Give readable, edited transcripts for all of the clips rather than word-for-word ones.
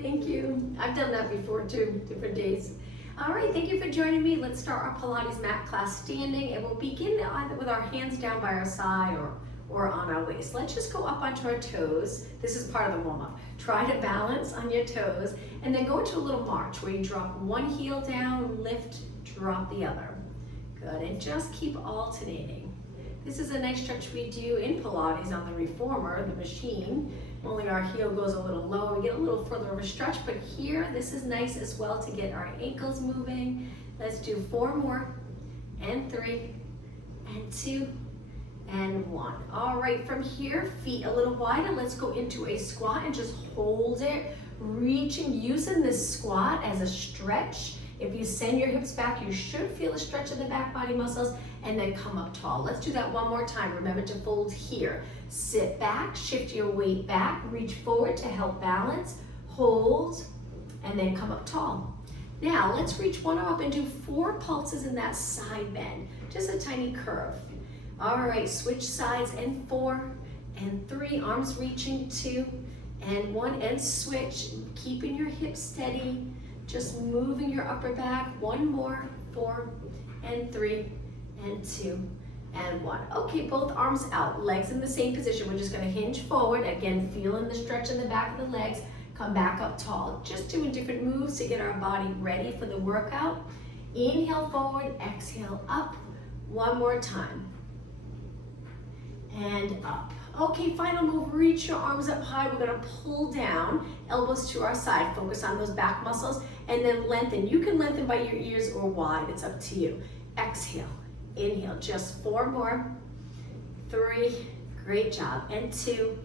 Thank you. I've done that before too, different days. All right, thank you for joining me. Let's start our Pilates mat class standing, and we'll begin either with our hands down by our side or on our waist. Let's just go up onto our toes. This is part of the warm-up. Try to balance on your toes, and then go into a little march where you drop one heel down, lift, drop the other. Good, and just keep alternating. This is a nice stretch we do in Pilates on the reformer, the machine. Only our heel goes a little lower, we get a little further of a stretch, but here, this is nice as well to get our ankles moving. Let's do 4 more, and 3, and 2, and 1. All right, from here, feet a little wider. Let's go into a squat and just hold it, reaching, using this squat as a stretch. If you send your hips back, you should feel a stretch in the back body muscles, and then come up tall. Let's do that one more time. Remember to fold here. Sit back, shift your weight back, reach forward to help balance, hold, and then come up tall. Now, let's reach one up and do 4 pulses in that side bend. Just a tiny curve. All right, switch sides, and 4, and 3, arms reaching, 2, and 1, and switch, keeping your hips steady, just moving your upper back. 1 more, 4, and 3, and 2, and 1. Okay, both arms out, legs in the same position. We're just gonna hinge forward, again, feeling the stretch in the back of the legs, come back up tall. Just doing different moves to get our body ready for the workout. Inhale forward, exhale up. 1 more time. And up. Okay, final move, reach your arms up high. We're gonna pull down, elbows to our side. Focus on those back muscles, and then lengthen. You can lengthen by your ears or wide, it's up to you. Exhale, inhale, just 4 more, 3, great job, and 2,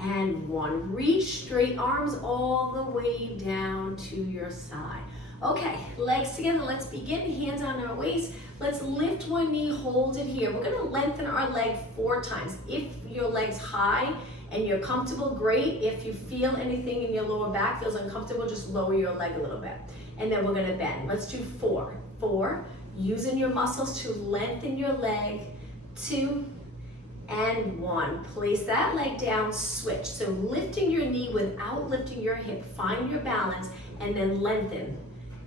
and 1. Reach straight, arms all the way down to your side. Okay, legs together, let's begin. Hands on our waist. Let's lift one knee, hold it here. We're gonna lengthen our leg 4 times. If your leg's high and you're comfortable, great. If you feel anything in your lower back feels uncomfortable, just lower your leg a little bit. And then we're gonna bend. Let's do 4. 4, using your muscles to lengthen your leg. 2, and 1. Place that leg down, switch. So lifting your knee without lifting your hip. Find your balance, and then lengthen.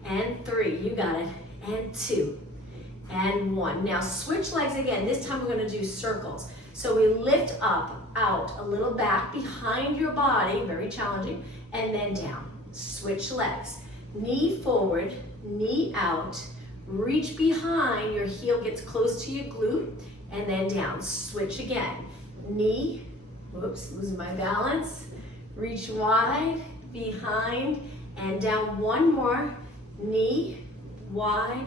And 3, you got it. And 2, and 1. Now switch legs again. This time we're gonna do circles. So we lift up, out, a little back behind your body, very challenging, and then down. Switch legs. Knee forward, knee out, reach behind, your heel gets close to your glute, and then down. Switch again. Knee, whoops, losing my balance. Reach wide, behind, and down. 1 more. Knee, wide,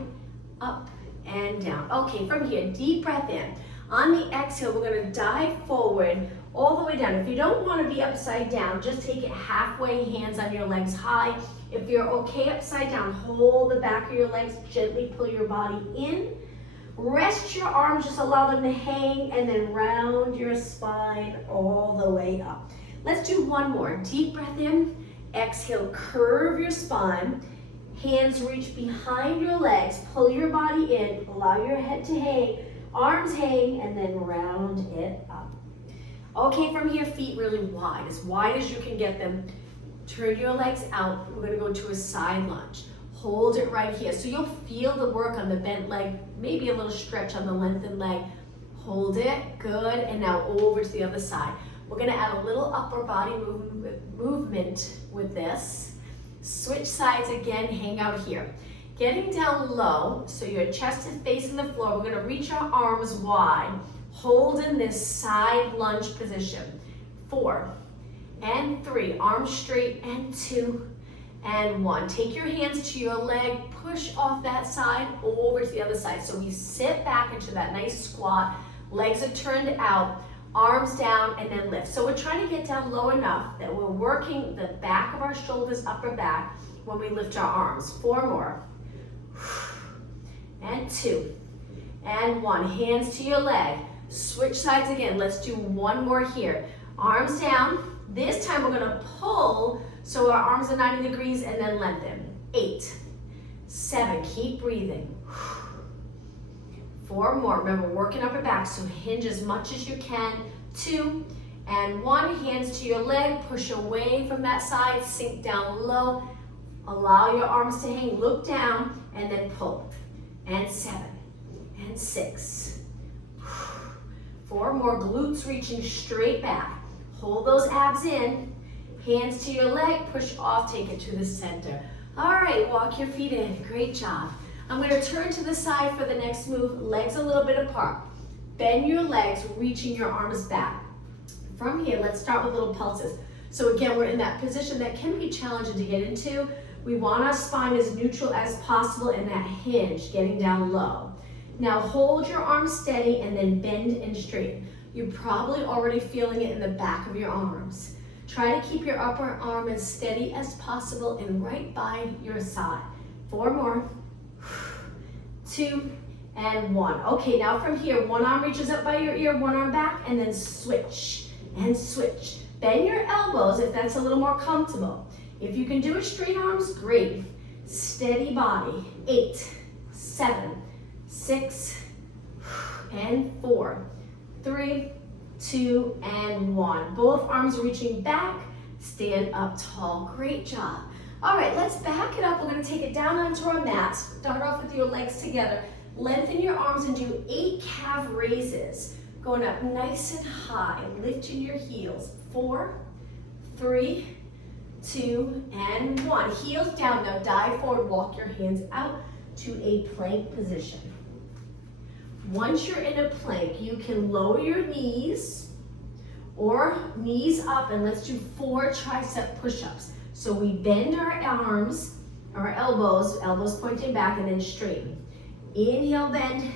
up, and down. Okay, from here, deep breath in. On the exhale, we're gonna dive forward all the way down. If you don't wanna be upside down, just take it halfway, hands on your legs high. If you're okay upside down, hold the back of your legs, gently pull your body in. Rest your arms, just allow them to hang, and then round your spine all the way up. Let's do 1 more. Deep breath in, exhale, curve your spine. Hands reach behind your legs, pull your body in, allow your head to hang, arms hang, and then round it up. Okay, from here, feet really wide as you can get them. Turn your legs out. We're gonna go to a side lunge. Hold it right here. So you'll feel the work on the bent leg, maybe a little stretch on the lengthened leg. Hold it, good, and now over to the other side. We're gonna add a little upper body movement with this. Switch sides again, hang out here. Getting down low, so your chest is facing the floor, we're gonna reach our arms wide, hold in this side lunge position. 4, and 3, arms straight, and 2, and 1. Take your hands to your leg, push off that side, over to the other side. So we sit back into that nice squat, legs are turned out, arms down, and then lift. So we're trying to get down low enough that we're working the back of our shoulders, upper back, when we lift our arms. 4 more. And 2, and 1. Hands to your leg. Switch sides again. Let's do 1 more here. Arms down. This time we're gonna pull so our arms are 90 degrees and then lengthen. 8, 7, keep breathing. 4 more. Remember, working upper back, so hinge as much as you can. 2, and 1. Hands to your leg, push away from that side, sink down low. Allow your arms to hang, look down, and then pull. And 7, and 6. 4 more, glutes reaching straight back. Hold those abs in. Hands to your leg, push off, take it to the center. All right, walk your feet in, great job. I'm gonna turn to the side for the next move, legs a little bit apart. Bend your legs, reaching your arms back. From here, let's start with little pulses. So again, we're in that position that can be challenging to get into. We want our spine as neutral as possible in that hinge, getting down low. Now hold your arms steady and then bend and straighten. You're probably already feeling it in the back of your arms. Try to keep your upper arm as steady as possible and right by your side. 4 more, 2, and 1. Okay, now from here, one arm reaches up by your ear, one arm back, and then switch and switch. Bend your elbows if that's a little more comfortable. If you can do it straight arms, great. Steady body. 8, 7, 6, and 4, 3, 2, and 1. Both arms reaching back, stand up tall. Great job. All right, let's back it up. We're gonna take it down onto our mats. Start off with your legs together. Lengthen your arms and do 8 calf raises. Going up nice and high, lifting your heels. 4, 3, 2, and 1. Heels down, now dive forward, walk your hands out to a plank position. Once you're in a plank, you can lower your knees or knees up, and let's do 4 tricep push-ups. So we bend our arms, our elbows pointing back, and then straighten. Inhale, bend,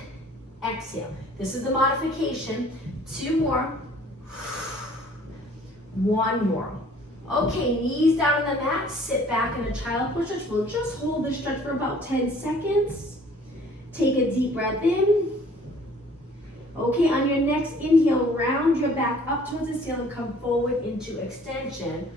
exhale. This is the modification. 2 more, 1 more. Okay, knees down on the mat, sit back in a child pose stretch. We'll just hold this stretch for about 10 seconds. Take a deep breath in. Okay, on your next inhale, round your back up towards the ceiling, come forward into extension.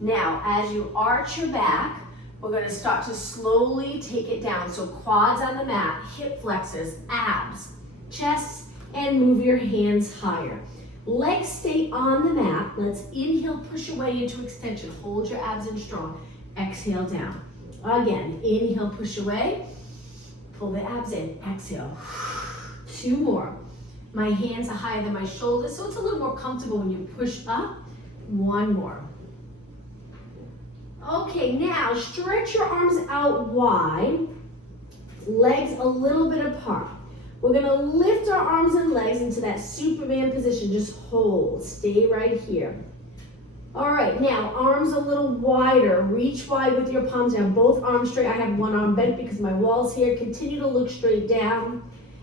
Now, as you arch your back, we're gonna start to slowly take it down. So quads on the mat, hip flexors, abs, chest, and move your hands higher. Legs stay on the mat. Let's inhale, push away into extension. Hold your abs in strong. Exhale down. Again, inhale, push away. Pull the abs in, exhale. 2 more. My hands are higher than my shoulders, so it's a little more comfortable when you push up. 1 more. Okay, now stretch your arms out wide, legs a little bit apart. We're gonna lift our arms and legs into that Superman position. Just hold, stay right here. All right, now arms a little wider. Reach wide with your palms down, both arms straight. I have one arm bent because my wall's here. Continue to look straight down.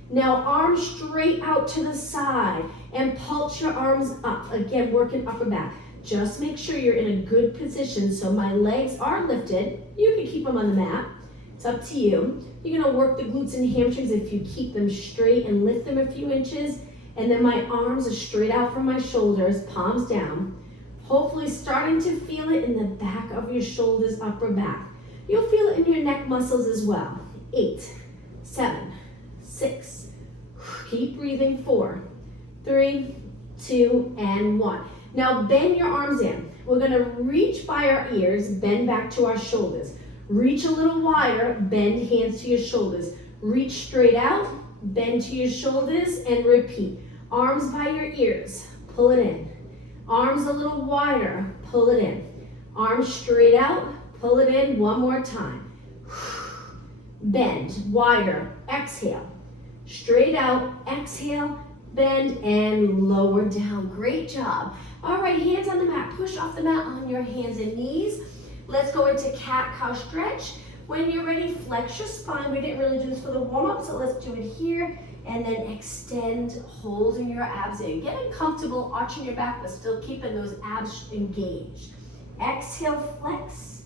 Now arms straight out to the side and pulse your arms up. Again, working upper back. Just make sure you're in a good position so my legs are lifted. You can keep them on the mat. It's up to you. You're gonna work the glutes and hamstrings if you keep them straight and lift them a few inches. And then my arms are straight out from my shoulders, palms down. Hopefully starting to feel it in the back of your shoulders, upper back. You'll feel it in your neck muscles as well. 8, 7, 6. Keep breathing. 4, 3, 2, and 1. Now bend your arms in. We're gonna reach by our ears, bend back to our shoulders. Reach a little wider, bend hands to your shoulders. Reach straight out, bend to your shoulders, and repeat. Arms by your ears, pull it in. Arms a little wider, pull it in. Arms straight out, pull it in. 1 more time. Bend, wider, exhale. Straight out, exhale, bend, and lower down. Great job. All right, hands on the mat. Push off the mat on your hands and knees. Let's go into cat-cow stretch. When you're ready, flex your spine. We didn't really do this for the warm-up, so let's do it here. And then extend, holding your abs in. Getting comfortable, arching your back, but still keeping those abs engaged. Exhale, flex.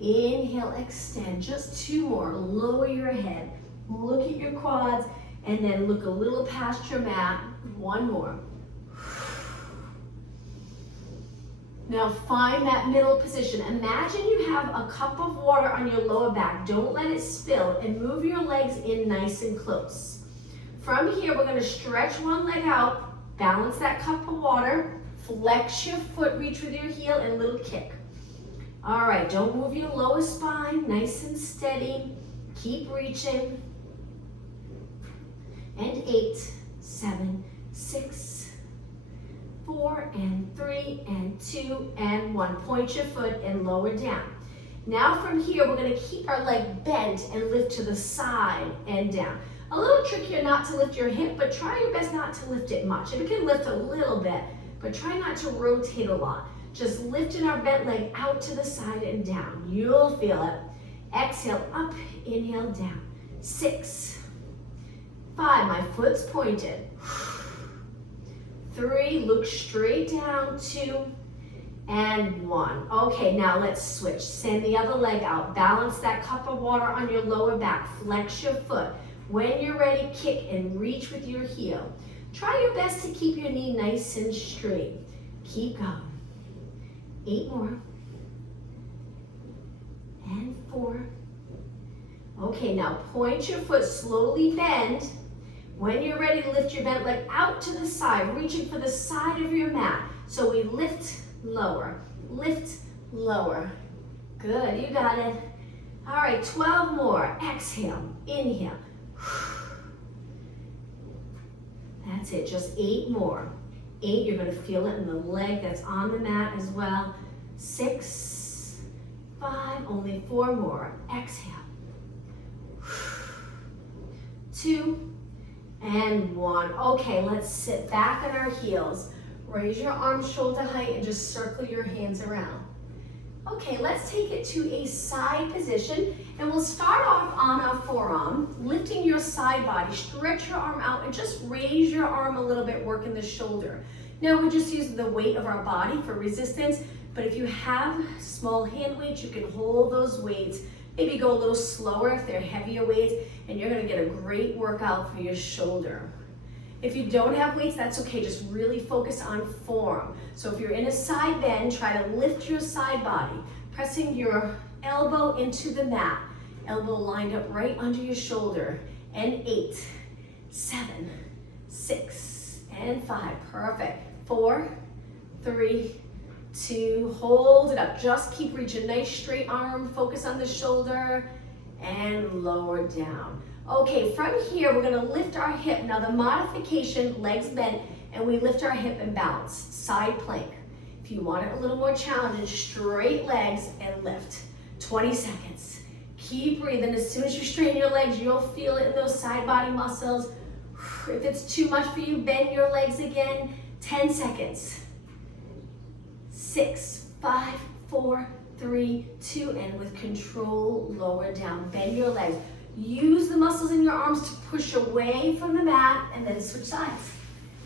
Inhale, extend. Just 2 more. Lower your head. Look at your quads, and then look a little past your mat. 1 more. Now find that middle position. Imagine you have a cup of water on your lower back. Don't let it spill, and move your legs in nice and close. From here, we're gonna stretch one leg out, balance that cup of water, Flex your foot, reach with your heel, and little kick. All right, don't move your lower spine, nice and steady. Keep reaching. And 8, 7, 6, 4, and 3, and 2, and 1. Point your foot and lower down. Now from here, we're gonna keep our leg bent and lift to the side and down. A little trickier not to lift your hip, but try your best not to lift it much. If you can lift a little bit, but try not to rotate a lot. Just lifting our bent leg out to the side and down. You'll feel it. Exhale, up, inhale, down. 6, 5, my foot's pointed. 3, look straight down. 2, and 1. Okay, now let's switch. Send the other leg out. Balance that cup of water on your lower back. Flex your foot. When you're ready, kick and reach with your heel. Try your best to keep your knee nice and straight. Keep going. 8 more. And 4. Okay, now point your foot, slowly bend. When you're ready, lift your bent leg out to the side, reaching for the side of your mat. So we lift, lower, lift, lower. Good, you got it. All right, 12 more. Exhale, inhale. That's it, just 8 more. 8, you're gonna feel it in the leg that's on the mat as well. 6, 5, only 4 more. Exhale. 2, and 1. Okay, let's sit back on our heels. Raise your arms shoulder height and just circle your hands around. Okay, let's take it to a side position, and we'll start off on our forearm, lifting your side body. Stretch your arm out and just raise your arm a little bit, working the shoulder. Now we're just using the weight of our body for resistance, but if you have small hand weights, you can hold those weights. Maybe go a little slower if they're heavier weights, and you're gonna get a great workout for your shoulder. If you don't have weights, that's okay. Just really focus on form. So if you're in a side bend, try to lift your side body, pressing your elbow into the mat. Elbow lined up right under your shoulder. And 8, 7, 6, and 5. Perfect. 4, 3, 2, hold it up. Just keep reaching. Nice straight arm. Focus on the shoulder and lower down. Okay, from here, we're gonna lift our hip. Now the modification, legs bent, and we lift our hip and balance, side plank. If you want it a little more challenging, straight legs and lift. 20 seconds. Keep breathing. As soon as you straighten your legs, you'll feel it in those side body muscles. If it's too much for you, bend your legs again. 10 seconds. 6, 5, 4, 3, 2, and with control, lower down. Bend your legs. Use the muscles in your arms to push away from the mat, and then switch sides.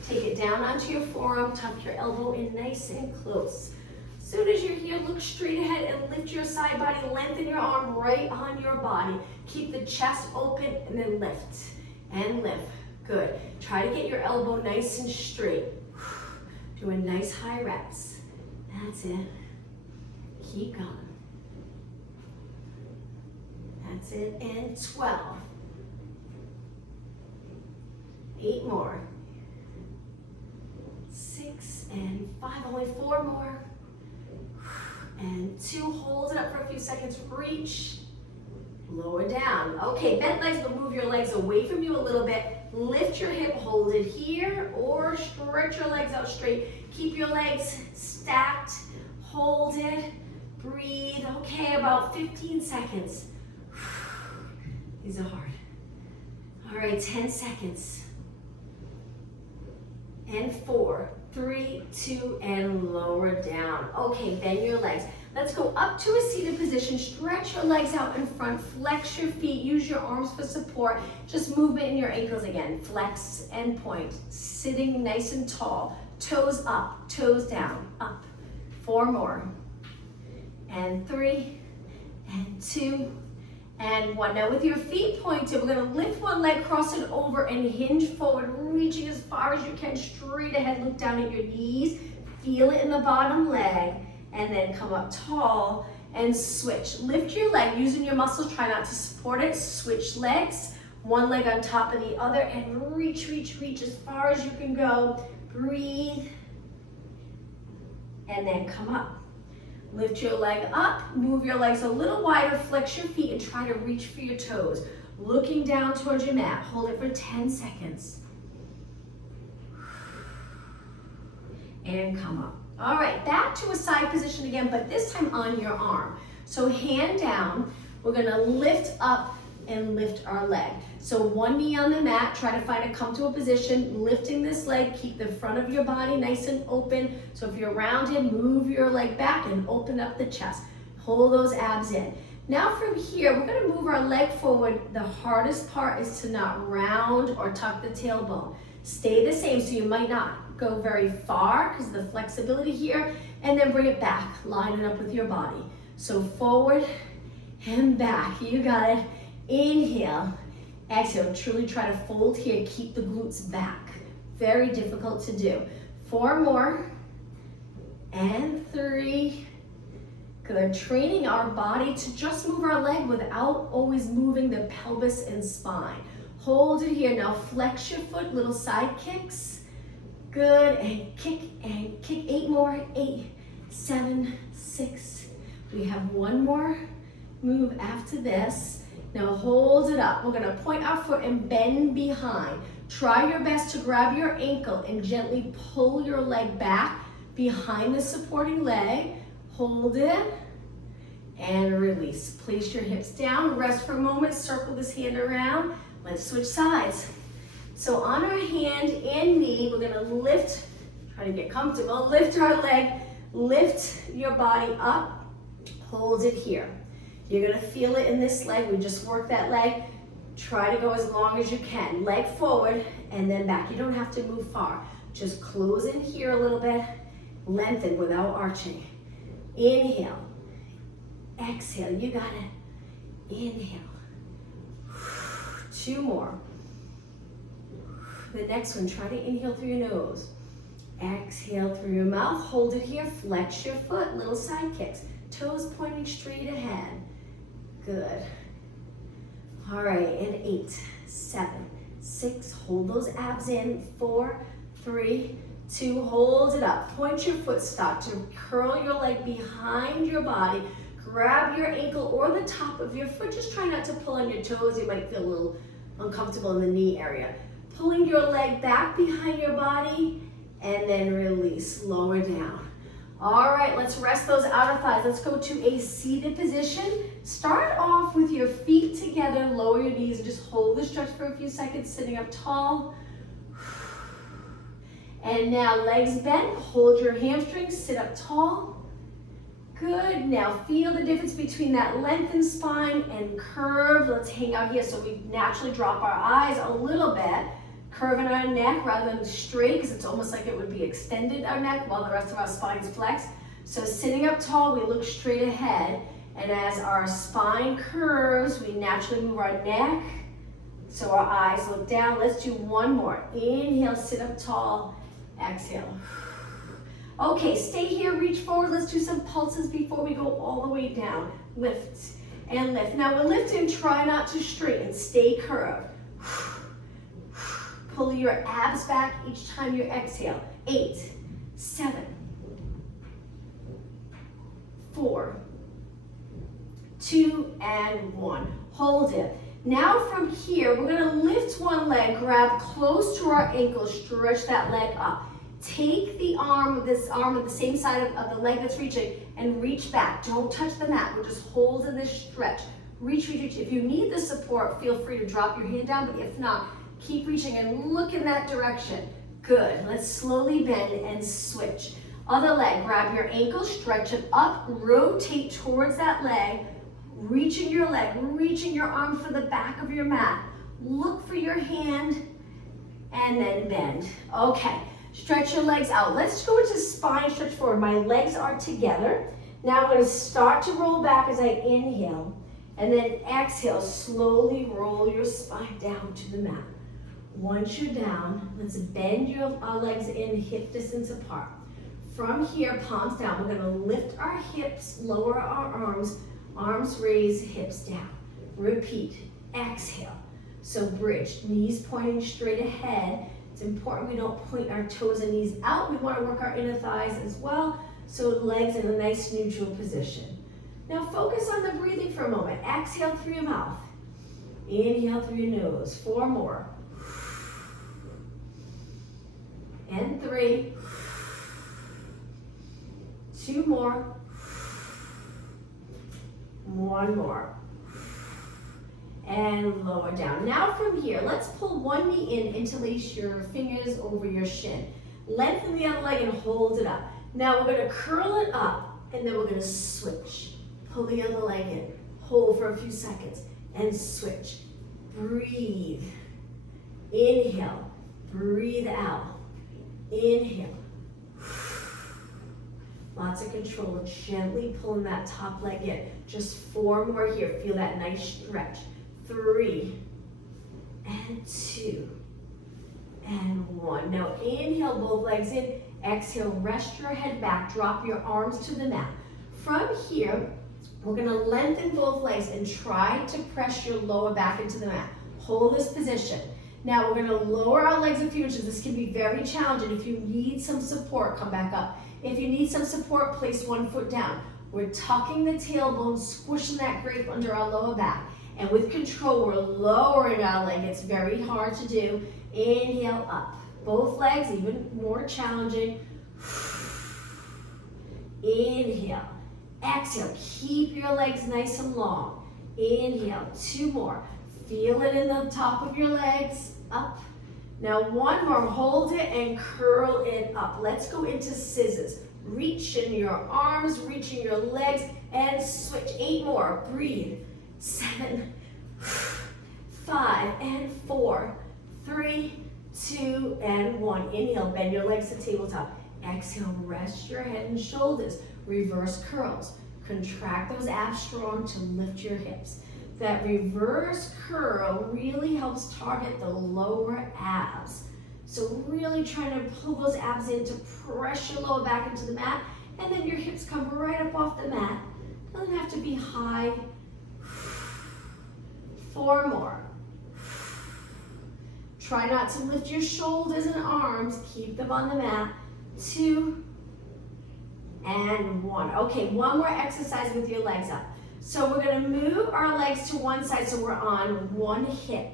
Take it down onto your forearm, tuck your elbow in nice and close. As soon as you're here, look straight ahead and lift your side body, lengthen your arm right on your body. Keep the chest open and then lift and lift. Good. Try to get your elbow nice and straight. Doing nice high reps. That's it. Keep going. That's it, and 12. 8 more. 6 and 5, only 4 more. And 2, hold it up for a few seconds, reach, lower down. Okay, bent legs, but move your legs away from you a little bit. Lift your hip, hold it here, or stretch your legs out straight. Keep your legs stacked, hold it, breathe. Okay, about 15 seconds. These are hard. All right, 10 seconds. And 4, 3, 2, and lower down. Okay, bend your legs. Let's go up to a seated position. Stretch your legs out in front. Flex your feet. Use your arms for support. Just movement in your ankles again. Flex and point. Sitting nice and tall. Toes up, toes down, up. 4 more. And 3, and 2, and 1. Now with your feet pointed, we're gonna lift one leg, cross it over, and hinge forward, reaching as far as you can, straight ahead. Look down at your knees, feel it in the bottom leg, and then come up tall and switch. Lift your leg, using your muscles, try not to support it. Switch legs, one leg on top of the other, and reach, reach, reach as far as you can go. Breathe, and then come up. Lift your leg up, move your legs a little wider, flex your feet, and try to reach for your toes. Looking down towards your mat. Hold it for 10 seconds. And come up. All right, back to a side position again, but this time on your arm. So hand down, we're gonna lift up and lift our leg. So one knee on the mat, try to find a comfortable position, lifting this leg, keep the front of your body nice and open. So if you're rounded, move your leg back and open up the chest. Hold those abs in. Now from here, we're gonna move our leg forward. The hardest part is to not round or tuck the tailbone. Stay the same, so you might not go very far because of the flexibility here, and then bring it back, line it up with your body. So forward and back, you got it. Inhale, exhale, truly try to fold here, keep the glutes back. Very difficult to do. 4 more, and 3. Good, training our body to just move our leg without always moving the pelvis and spine. Hold it here, now flex your foot, little side kicks. Good, and kick, 8 more, 8, 7, 6. We have 1 more move after this. Now hold it up. We're gonna point our foot and bend behind. Try your best to grab your ankle and gently pull your leg back behind the supporting leg. Hold it and release. Place your hips down, rest for a moment, circle this hand around. Let's switch sides. So on our hand and knee, we're gonna lift, try to get comfortable, lift our leg, lift your body up, hold it here. You're gonna feel it in this leg. We just work that leg. Try to go as long as you can. Leg forward and then back. You don't have to move far. Just close in here a little bit. Lengthen without arching. Inhale. Exhale. You got it. Inhale. 2 more. The next one, try to inhale through your nose. Exhale through your mouth. Hold it here. Flex your foot. Little side kicks. Toes pointing straight ahead. Good. All right, and 8, 7, 6. Hold those abs in. 4, 3, 2. Hold it up. Point your foot. Stop to curl your leg behind your body. Grab your ankle or the top of your foot. Just try not to pull on your toes. You might feel a little uncomfortable in the knee area. Pulling your leg back behind your body and then release. Lower down. All right, let's rest those outer thighs. Let's go to a seated position. Start off with your feet together, lower your knees, and just hold the stretch for a few seconds, sitting up tall. And now legs bent, hold your hamstrings, sit up tall. Good, now feel the difference between that lengthened spine and curve. Let's hang out here so we naturally drop our eyes a little bit. Curving our neck rather than straight, because it's almost like it would be extended our neck while the rest of our spine is flexed. So sitting up tall, we look straight ahead. And as our spine curves, we naturally move our neck. So our eyes look down. Let's do 1 more. Inhale, sit up tall. Exhale. Okay, stay here, reach forward. Let's do some pulses before we go all the way down. Lift and lift. Now we're lifting, try not to straighten. Stay curved. Pull your abs back each time you exhale. 8, 7, 4, 2, and 1. Hold it. Now from here, we're gonna lift one leg, grab close to our ankle, stretch that leg up. Take the arm, this arm on the same side of the leg that's reaching, and reach back. Don't touch the mat, we're just holding this stretch. Reach, reach, reach. If you need the support, feel free to drop your hand down, but if not, keep reaching and look in that direction. Good, let's slowly bend and switch. Other leg, grab your ankle, stretch it up, rotate towards that leg, reaching your leg, reaching your arm for the back of your mat. Look for your hand and then bend. Okay, stretch your legs out. Let's go into spine stretch forward. My legs are together. Now I'm gonna start to roll back as I inhale and then exhale, slowly roll your spine down to the mat. Once you're down, let's bend your legs in hip distance apart. From here, palms down, we're gonna lift our hips, lower our arms raise, hips down. Repeat, exhale. So bridge, knees pointing straight ahead. It's important we don't point our toes and knees out. We wanna work our inner thighs as well. So legs in a nice neutral position. Now focus on the breathing for a moment. Exhale through your mouth. Inhale through your nose. 4 more. And 3. 2 more. 1 more. And lower down. Now from here, let's pull one knee in, interlace your fingers over your shin. Lengthen the other leg and hold it up. Now we're going to curl it up and then we're going to switch. Pull the other leg in. Hold for a few seconds and switch. Breathe. Inhale. Breathe out. Inhale. Lots of control. Gently pulling that top leg in. Just 4 more here. Feel that nice stretch. 3 and 2 and 1. Now inhale both legs in. Exhale, rest your head back. Drop your arms to the mat. From here, we're going to lengthen both legs and try to press your lower back into the mat. Hold this position. Now we're going to lower our legs a few inches. This can be very challenging. If you need some support, come back up. If you need some support, place 1 foot down. We're tucking the tailbone, squishing that grape under our lower back. And with control, we're lowering our leg. It's very hard to do. Inhale up. Both legs, even more challenging. Inhale. Exhale. Keep your legs nice and long. Inhale. 2 more. Feel it in the top of your legs. Up. Now 1 more. Hold it and curl it up. Let's go into scissors. Reach in your arms, reach in your legs, and switch. 8 more. Breathe. 7, 5, and 4, 3, 2, and 1. Inhale, bend your legs to tabletop. Exhale, rest your head and shoulders. Reverse curls. Contract those abs strong to lift your hips. That reverse curl really helps target the lower abs. So really trying to pull those abs in to press your lower back into the mat, and then your hips come right up off the mat. Doesn't have to be high. 4 more. Try not to lift your shoulders and arms. Keep them on the mat. 2 and 1. Okay, 1 more exercise with your legs up. So we're going to move our legs to one side so we're on one hip.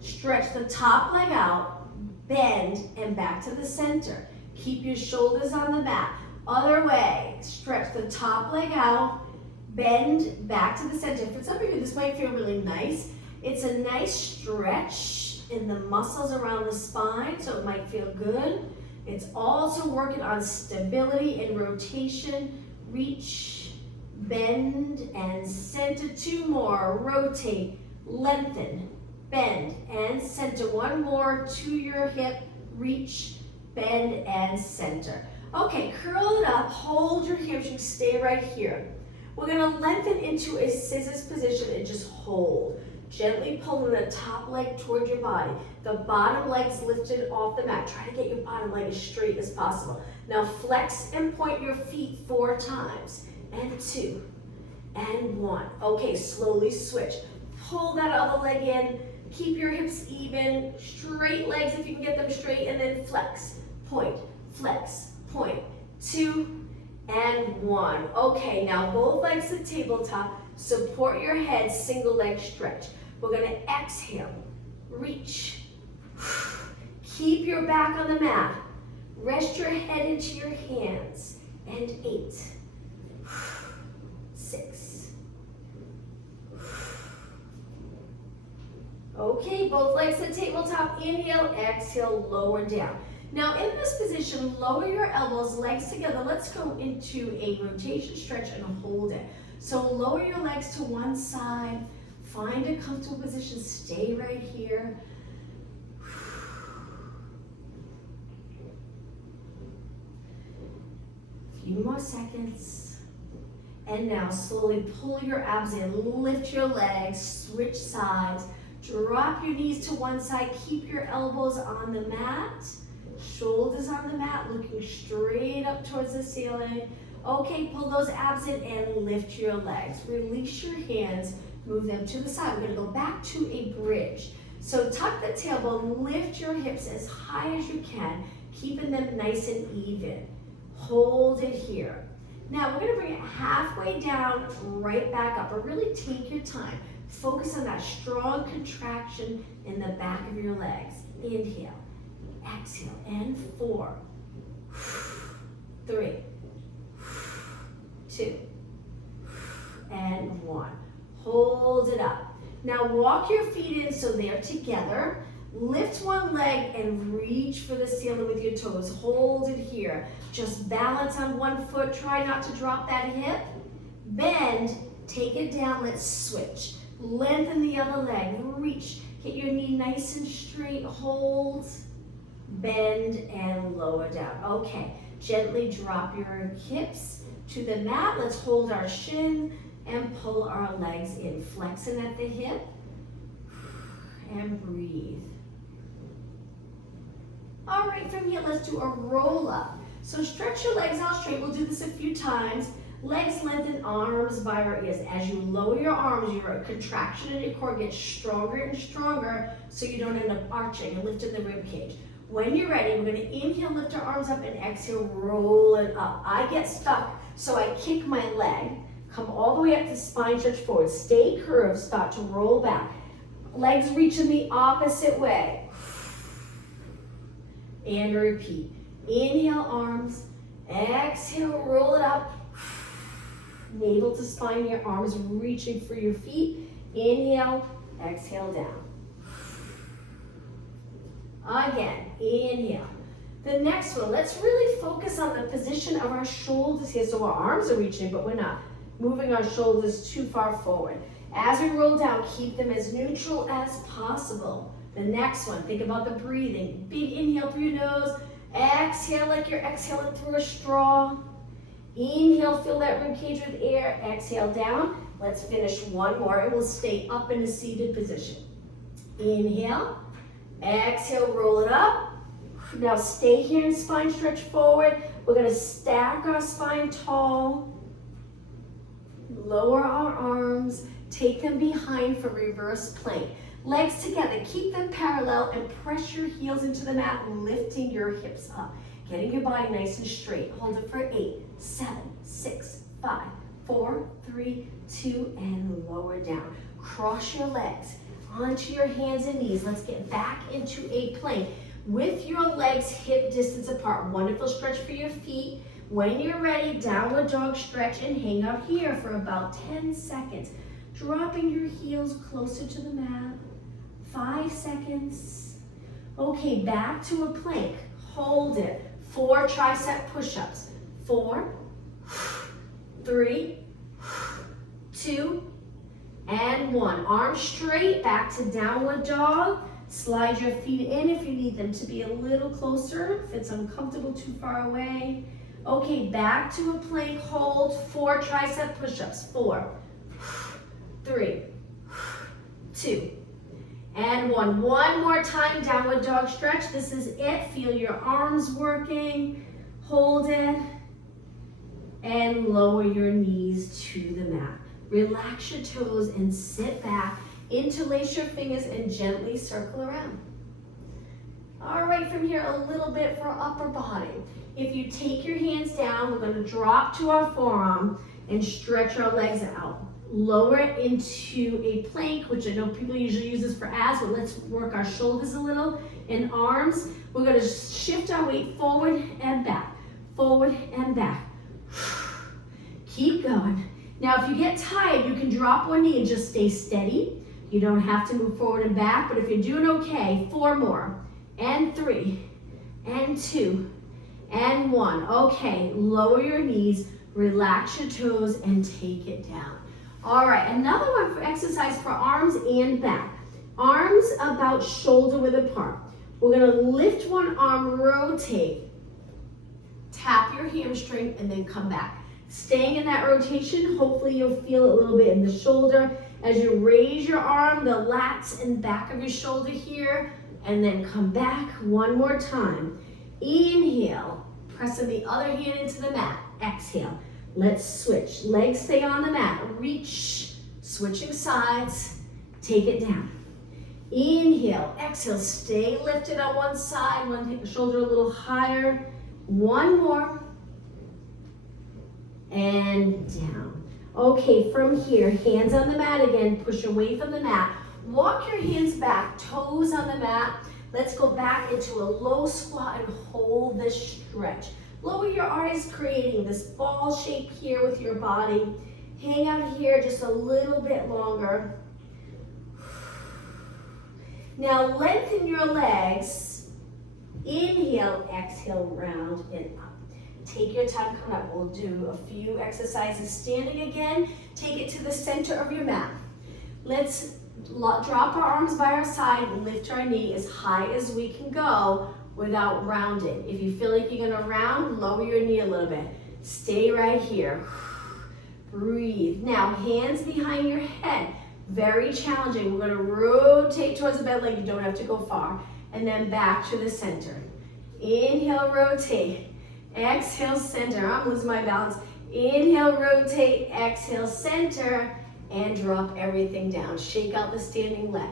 Stretch the top leg out, bend, and back to the center. Keep your shoulders on the mat. Other way, stretch the top leg out, bend back to the center. For some of you, this might feel really nice. It's a nice stretch in the muscles around the spine, so it might feel good. It's also working on stability and rotation. Reach, bend, and center. 2 more. Rotate, lengthen, bend, and center. 1 more to your hip. Reach, bend, and center. Okay, curl it up. Hold your hamstring. Stay right here. We're going to lengthen into a scissors position and just hold. Gently pulling the top leg toward your body. The bottom leg's lifted off the mat. Try to get your bottom leg as straight as possible. Now flex and point your feet 4 times. And 2. And 1. Okay, slowly switch. Pull that other leg in. Keep your hips even. Straight legs if you can get them straight. And then flex, point, flex, point. 2 and 1. Okay, now both legs to tabletop. Support your head, single leg stretch. We're going to exhale, reach. Keep your back on the mat. Rest your head into your hands. And 8, 6. Okay, both legs to tabletop. Inhale, exhale, lower down. Now in this position, lower your elbows, legs together. Let's go into a rotation stretch and hold it. So lower your legs to one side, find a comfortable position, stay right here. Few more seconds. And now slowly pull your abs in, lift your legs, switch sides, drop your knees to one side, keep your elbows on the mat, shoulders on the mat, looking straight up towards the ceiling. Okay, pull those abs in and lift your legs. Release your hands, move them to the side. We're gonna go back to a bridge. So tuck the tailbone, lift your hips as high as you can, keeping them nice and even. Hold it here. Now we're gonna bring it halfway down, right back up, but really take your time. Focus on that strong contraction in the back of your legs. Inhale, exhale, and 4, 3, 2, and 1. Hold it up. Now walk your feet in so they're together. Lift one leg and reach for the ceiling with your toes. Hold it here. Just balance on one foot. Try not to drop that hip. Bend, take it down. Let's switch. Lengthen the other leg. Reach. Get your knee nice and straight. Hold, bend, and lower down. Okay, gently drop your hips to the mat. Let's hold our shin and pull our legs in. Flexing at the hip and breathe. All right, from here, let's do a roll up. So stretch your legs out straight. We'll do this a few times. Legs lengthen, arms by our ears. As you lower your arms, your contraction in your core gets stronger and stronger so you don't end up arching and lifting the rib cage. When you're ready, we're gonna inhale, lift our arms up, and exhale, roll it up. I get stuck, so I kick my leg, come all the way up to spine stretch forward. Stay curved, start to roll back. Legs reach in the opposite way. And repeat. Inhale, arms. Exhale, roll it up. Navel to spine, your arms reaching for your feet. Inhale, exhale down. Again, inhale. The next one, let's really focus on the position of our shoulders here. So our arms are reaching, but we're not moving our shoulders too far forward. As we roll down, keep them as neutral as possible. The next one, think about the breathing. Big inhale through your nose. Exhale like you're exhaling through a straw. Inhale, fill that rib cage with air. Exhale down. Let's finish one more and we'll stay up in a seated position. Inhale. Exhale, roll it up. Now stay here in spine stretch forward. We're gonna stack our spine tall. Lower our arms. Take them behind for reverse plank. Legs together, keep them parallel and press your heels into the mat, lifting your hips up. Getting your body nice and straight. Hold it for 8, 7, 6, 5, 4, 3, 2, and lower down. Cross your legs onto your hands and knees. Let's get back into a plank with your legs hip distance apart. Wonderful stretch for your feet. When you're ready, downward dog stretch and hang out here for about 10 seconds. Dropping your heels closer to the mat. 5 seconds. Okay, back to a plank. Hold it. 4 tricep push-ups. 4, 3, 2, and 1. Arms straight, back to downward dog. Slide your feet in if you need them to be a little closer, if it's uncomfortable too far away. Okay, back to a plank. Hold 4 tricep push-ups. 4, 3, 2, and 1. One more time, downward dog stretch. This is it. Feel your arms working. Hold it. And lower your knees to the mat. Relax your toes and sit back. Interlace your fingers and gently circle around. All right, from here, a little bit for upper body. If you take your hands down, we're gonna drop to our forearm and stretch our legs out. Lower it into a plank, which I know people usually use this for abs, but let's work our shoulders a little and arms. We're gonna shift our weight forward and back, forward and back. Keep going. Now, if you get tired, you can drop one knee and just stay steady. You don't have to move forward and back, but if you're doing okay, 4 more, and 3, and 2, and 1. Okay, lower your knees, relax your toes, and take it down. All right, another one for exercise for arms and back. Arms about shoulder width apart. We're gonna lift one arm, rotate, tap your hamstring, and then come back. Staying in that rotation, hopefully you'll feel it a little bit in the shoulder. As you raise your arm, the lats and back of your shoulder here, and then come back one more time. Inhale, pressing the other hand into the mat. Exhale. Let's switch. Legs stay on the mat. Reach, switching sides. Take it down. Inhale, exhale. Stay lifted on one side, one shoulder a little higher. One more. and down. Okay, from here, hands on the mat again, push away from the mat. Walk your hands back, toes on the mat. Let's go back into a low squat and hold this stretch. Lower your eyes, creating this ball shape here with your body. Hang out here just a little bit longer. Now lengthen your legs. Inhale, exhale, round and up. Take your time coming up. We'll do a few exercises standing again. Take it to the center of your mat. Let's drop our arms by our side, lift our knee as high as we can go without rounding. If you feel like you're gonna round, lower your knee a little bit. Stay right here. Breathe. Now, hands behind your head. Very challenging. We're gonna rotate towards the bed leg. You don't have to go far. And then back to the center. Inhale, rotate. Exhale, center. I'm losing my balance. Inhale, rotate. Exhale, center. And drop everything down. Shake out the standing leg.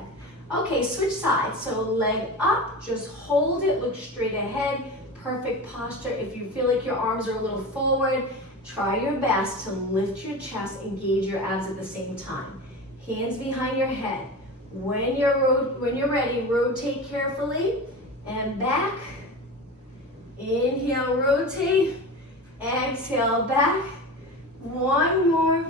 Okay, switch sides. So leg up, just hold it, look straight ahead. Perfect posture. If you feel like your arms are a little forward, try your best to lift your chest, engage your abs at the same time. Hands behind your head. When you're ready, rotate carefully and back. Inhale, rotate. Exhale, back. One more.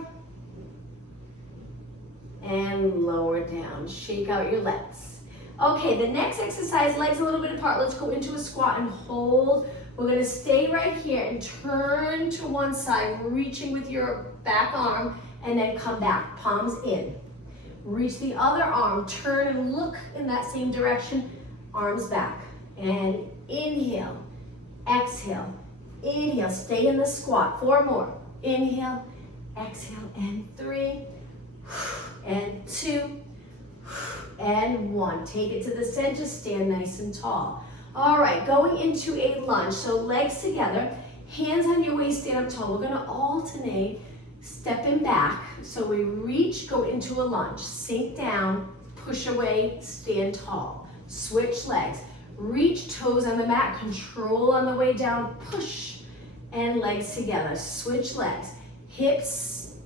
And lower down. Shake out your legs. Okay, the next exercise, legs a little bit apart. Let's go into a squat and hold. We're gonna stay right here and turn to one side, reaching with your back arm, and then come back, palms in. Reach the other arm, turn and look in that same direction, arms back. And inhale, exhale, inhale, stay in the squat. 4 more. Inhale, exhale, and 3, and 2, and 1. Take it to the center, stand nice and tall. All right, going into a lunge. So legs together, hands on your waist, stand up tall. We're gonna alternate stepping back. So we reach, go into a lunge. Sink down, push away, stand tall. Switch legs. Reach, toes on the mat, control on the way down, push, and legs together. Switch legs. Hips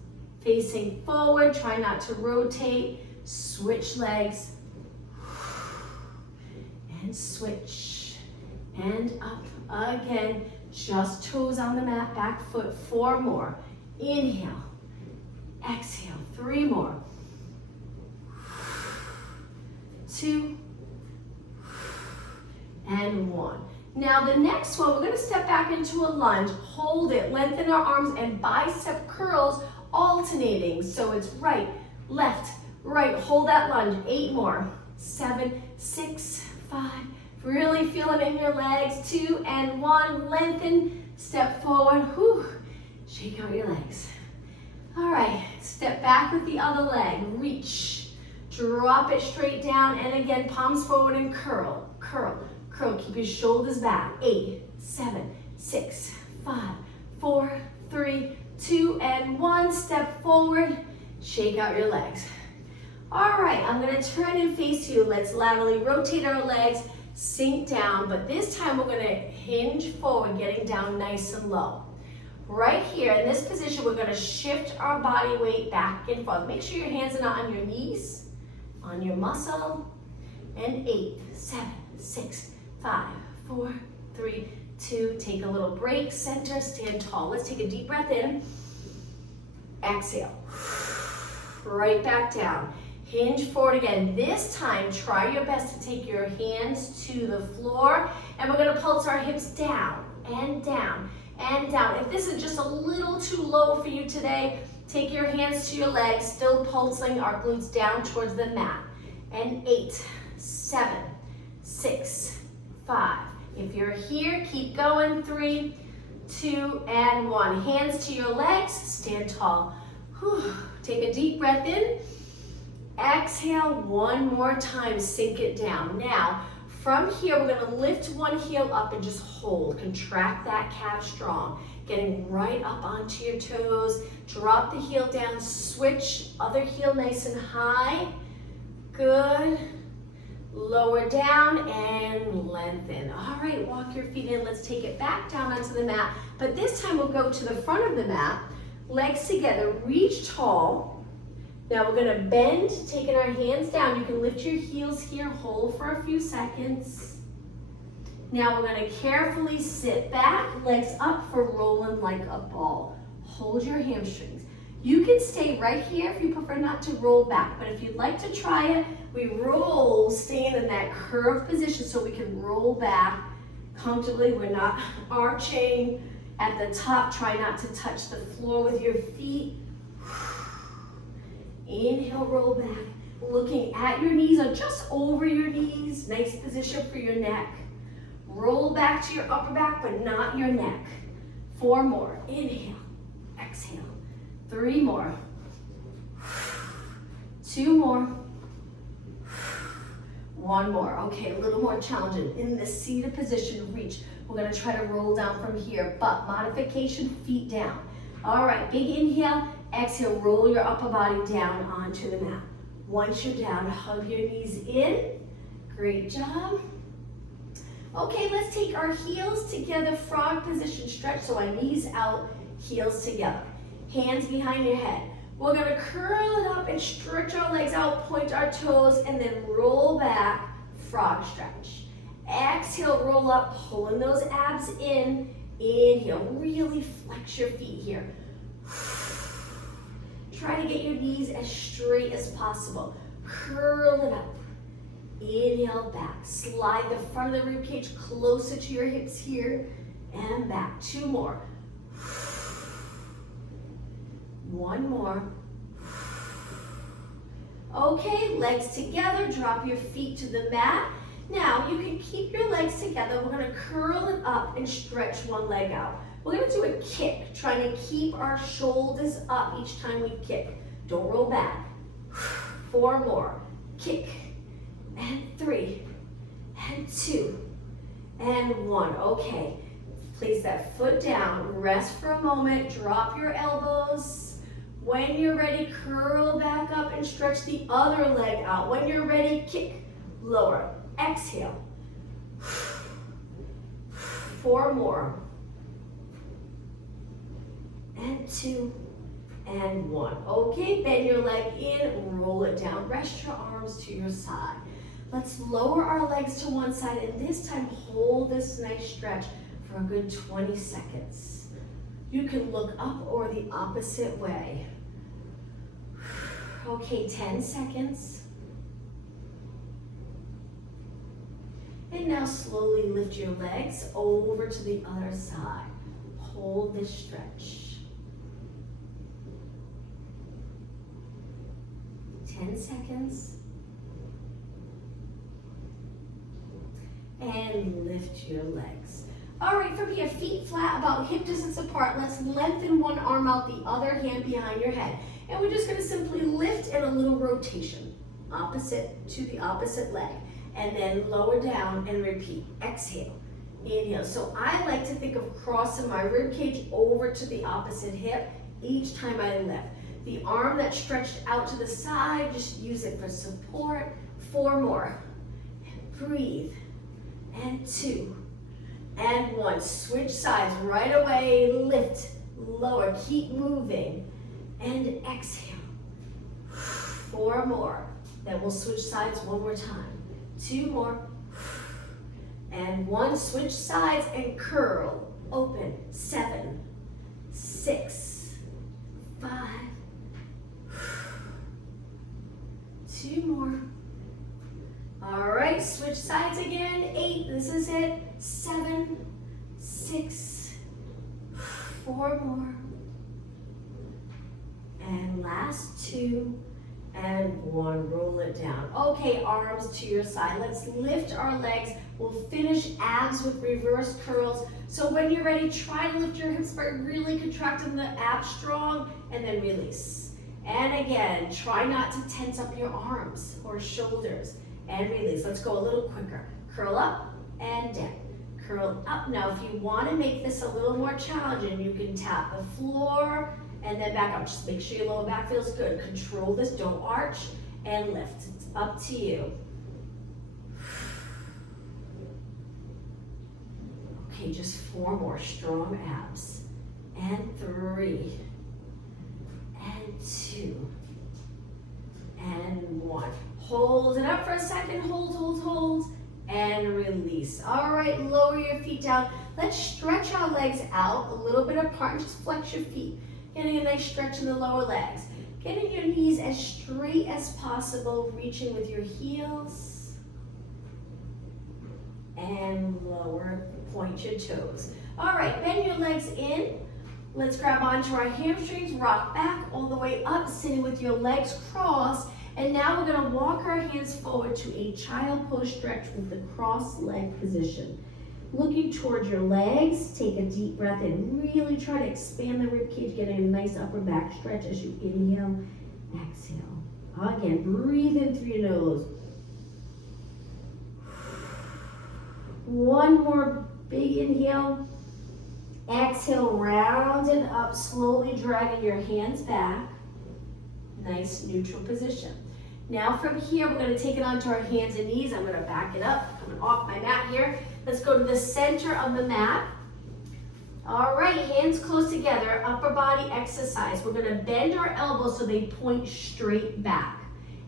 facing forward, try not to rotate. Switch legs. And switch. And up again. Just toes on the mat, back foot. 4 more. Inhale. Exhale. 3 more. 2. And 1. Now the next one, we're going to step back into a lunge. Hold it. Lengthen our arms and bicep curls alternating. So it's right, left, right. Hold that lunge. 8 more. 7, 6, 5. Really feel it in your legs. 2 and 1. Lengthen. Step forward. Whew. Shake out your legs. All right. Step back with the other leg. Reach. Drop it straight down. And again, palms forward and curl. Curl. Curl. Keep your shoulders back. 8, 7, 6, 5, 4, 3, 2, and 1. Step forward. Shake out your legs. All right, I'm gonna turn and face you. Let's laterally rotate our legs, sink down, but this time we're gonna hinge forward, getting down nice and low. Right here, in this position, we're gonna shift our body weight back and forth. Make sure your hands are not on your knees, on your muscle. And 8, 7, 6, 5, 4, 3, 2. Take a little break, center, stand tall. Let's take a deep breath in. Exhale. Right back down. Hinge forward again. This time, try your best to take your hands to the floor, and we're gonna pulse our hips down and down and down. If this is just a little too low for you today, take your hands to your legs, still pulsing our glutes down towards the mat. And 8, 7, 6, 5. If you're here, keep going. 3, 2, and 1. Hands to your legs, stand tall. Whew. Take a deep breath in. Exhale 1 more time, sink it down. Now, from here, we're gonna lift one heel up and just hold. Contract that calf strong. Getting right up onto your toes. Drop the heel down, switch, other heel nice and high. Good. Lower down and lengthen. All right, walk your feet in. Let's take it back down onto the mat. But this time we'll go to the front of the mat. Legs together, reach tall. Now we're gonna bend, taking our hands down. You can lift your heels here, hold for a few seconds. Now we're gonna carefully sit back, legs up for rolling like a ball. Hold your hamstrings. You can stay right here if you prefer not to roll back, but if you'd like to try it, we roll, staying in that curved position so we can roll back comfortably. We're not arching at the top. Try not to touch the floor with your feet. Inhale, roll back. Looking at your knees or just over your knees. Nice position for your neck. Roll back to your upper back, but not your neck. 4 more. Inhale, exhale. 3 more. 2 more. 1 more. Okay, a little more challenging. In the seated position, reach. We're gonna try to roll down from here, but modification, feet down. All right, big inhale, exhale, roll your upper body down onto the mat. Once you're down, hug your knees in. Great job. Okay, let's take our heels together, frog position, stretch, so our knees out, heels together. Hands behind your head. We're gonna curl it up and stretch our legs out, point our toes, and then roll back, frog stretch. Exhale, roll up, pulling those abs in. Inhale, really flex your feet here. Try to get your knees as straight as possible. Curl it up. Inhale, back. Slide the front of the rib cage closer to your hips here, and back. 2 more. 1 more. Okay, legs together, drop your feet to the mat. Now, you can keep your legs together. We're gonna curl it up and stretch one leg out. We're gonna do a kick, trying to keep our shoulders up each time we kick. Don't roll back. 4 more. Kick, and 3, and 2, and 1. Okay, place that foot down, rest for a moment, drop your elbows. When you're ready, curl back up and stretch the other leg out. When you're ready, kick, lower, exhale. 4 more. And 2, and 1. Okay, bend your leg in, roll it down. Rest your arms to your side. Let's lower our legs to one side, and this time hold this nice stretch for a good 20 seconds. You can look up or the opposite way. Okay, 10 seconds. And now slowly lift your legs over to the other side. Hold this stretch. 10 seconds. And lift your legs. All right, from here, feet flat, about hip distance apart. Let's lengthen one arm out, the other hand behind your head. And we're just gonna simply lift and a little rotation. Opposite to the opposite leg. And then lower down and repeat. Exhale, inhale. So I like to think of crossing my rib cage over to the opposite hip each time I lift. The arm that's stretched out to the side, just use it for support. 4 more. Breathe. And 2. And 1. Switch sides right away. Lift, lower, keep moving. And exhale. 4 more. Then we'll switch sides one more time. 2 more. And 1. Switch sides and curl. Open. 7, 6, 5. 2 more. All right, switch sides again. 8, this is it. 7, 6, 4 more. And last 2, and 1. Roll it down. Okay, arms to your side. Let's lift our legs. We'll finish abs with reverse curls. So when you're ready, try to lift your hips by really contracting the abs strong, and then release. And again, try not to tense up your arms or shoulders, and release. Let's go a little quicker. Curl up and down. Curl up. Now, if you want to make this a little more challenging, you can tap the floor and then back up. Just make sure your lower back feels good. Control this. Don't arch, and lift. It's up to you. Okay, just 4 more. Strong abs. And 3, and 2, and 1. Hold it up for a second, hold, and release. All right, lower your feet down. Let's stretch our legs out a little bit apart and just flex your feet. Getting a nice stretch in the lower legs. Getting your knees as straight as possible, reaching with your heels. And lower, point your toes. All right, bend your legs in. Let's grab onto our hamstrings, rock back all the way up, sitting with your legs crossed. And now we're gonna walk our hands forward to a child pose stretch with the cross leg position. Looking towards your legs, take a deep breath in. Really try to expand the rib cage, getting a nice upper back stretch as you inhale, exhale. Again, breathe in through your nose. One more big inhale. Exhale, round it up, slowly dragging your hands back. Nice neutral position. Now from here, we're gonna take it onto our hands and knees. I'm gonna back it up, coming off my mat here. Let's go to the center of the mat. All right, hands close together, upper body exercise. We're gonna bend our elbows so they point straight back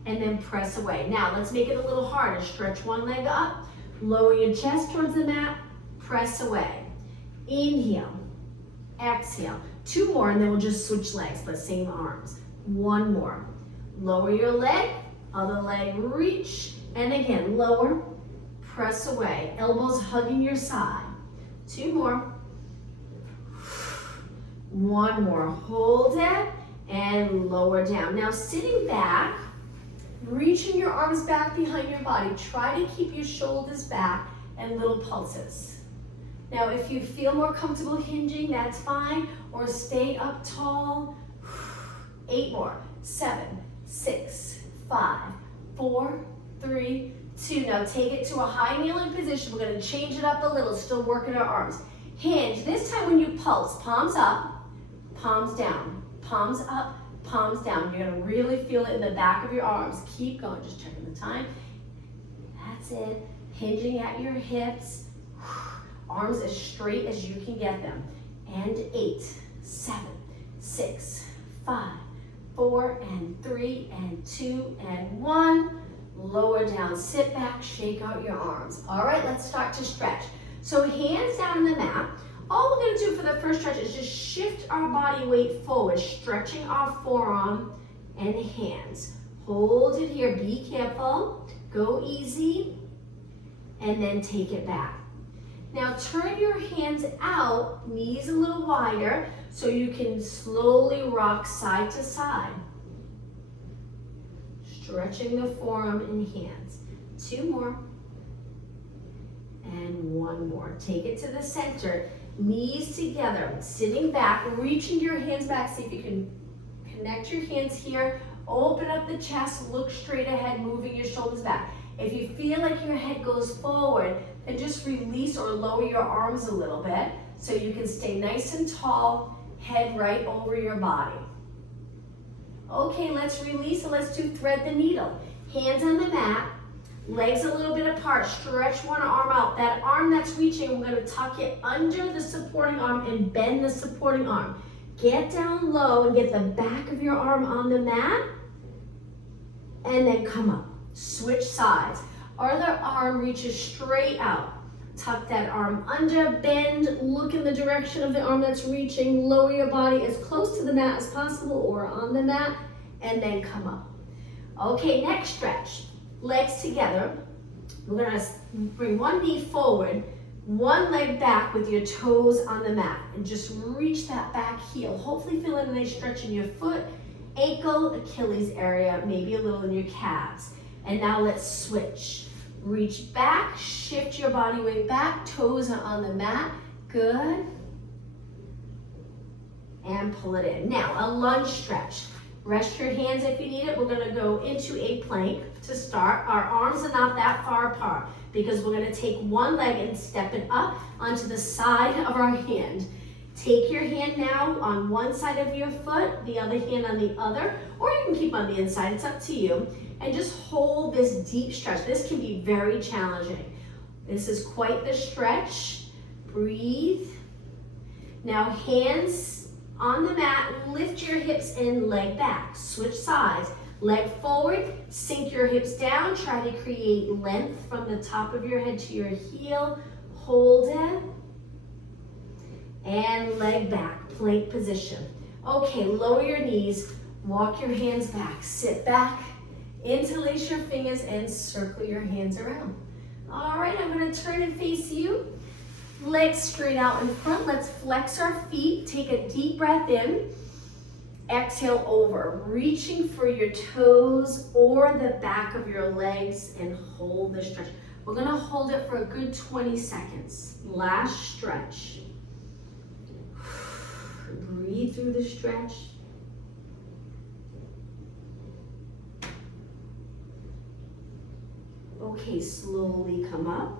and then press away. Now, let's make it a little harder. Stretch one leg up, lower your chest towards the mat, press away. Inhale, exhale. 2 more and then we'll just switch legs, but same arms. 1 more. Lower your leg, other leg reach, and again, lower, press away. Elbows hugging your side. 2 more. 1 more. Hold it and lower down. Now sitting back, reaching your arms back behind your body. Try to keep your shoulders back and little pulses. Now if you feel more comfortable hinging, that's fine, or stay up tall. 8 more. 7, 6, 5, 4, 3, 2. Now take it to a high kneeling position. We're gonna change it up a little, still working our arms. Hinge, this time when you pulse, palms up, palms down, palms up, palms down. You're gonna really feel it in the back of your arms. Keep going, just checking the time. That's it, hinging at your hips. Arms as straight as you can get them. And 8, 7, 6, 5, 4, and 3, and 2, and 1. Lower down, sit back, shake out your arms. All right, let's start to stretch. So hands down on the mat. All we're gonna do for the first stretch is just shift our body weight forward, stretching our forearm and hands. Hold it here, be careful, go easy, and then take it back. Now turn your hands out, knees a little wider, so you can slowly rock side to side. Stretching the forearm and hands. 2 more. And 1 more. Take it to the center, knees together, sitting back, reaching your hands back. See if you can connect your hands here, open up the chest, look straight ahead, moving your shoulders back. If you feel like your head goes forward, then just release or lower your arms a little bit so you can stay nice and tall, head right over your body. Okay, let's release and let's do thread the needle. Hands on the mat, legs a little bit apart, stretch one arm out. That arm that's reaching, we're gonna tuck it under the supporting arm and bend the supporting arm. Get down low and get the back of your arm on the mat, and then come up. Switch sides. Other arm reaches straight out. Tuck that arm under, bend, look in the direction of the arm that's reaching, lower your body as close to the mat as possible or on the mat, and then come up. Okay, next stretch. Legs together. We're gonna bring one knee forward, one leg back with your toes on the mat, and just reach that back heel. Hopefully feeling a nice stretch in your foot, ankle, Achilles area, maybe a little in your calves. And now let's switch. Reach back, shift your body weight back, toes are on the mat, good. And pull it in. Now, a lunge stretch. Rest your hands if you need it. We're gonna go into a plank to start. Our arms are not that far apart because we're gonna take one leg and step it up onto the side of our hand. Take your hand now on one side of your foot, the other hand on the other, or you can keep on the inside, it's up to you. And just hold this deep stretch. This can be very challenging. This is quite the stretch. Breathe. Now hands On the mat, lift your hips and leg back. Switch sides. Leg forward, sink your hips down. Try to create length from the top of your head to your heel. Hold it. And leg back, plank position. Okay, lower your knees. Walk your hands back. Sit back. Interlace your fingers and circle your hands around. All right, I'm going to turn and face you. Legs straight out in front. Let's flex our feet. Take a deep breath in. Exhale over, reaching for your toes or the back of your legs and hold the stretch. We're going to hold it for a good 20 seconds. Last stretch. Breathe through the stretch. Okay, slowly come up.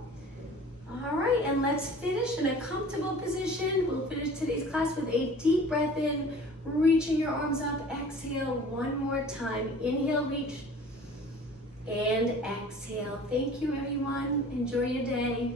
All right, and let's finish in a comfortable position. We'll finish today's class with a deep breath in, reaching your arms up. Exhale one more time. Inhale, reach, and exhale. Thank you, everyone. Enjoy your day.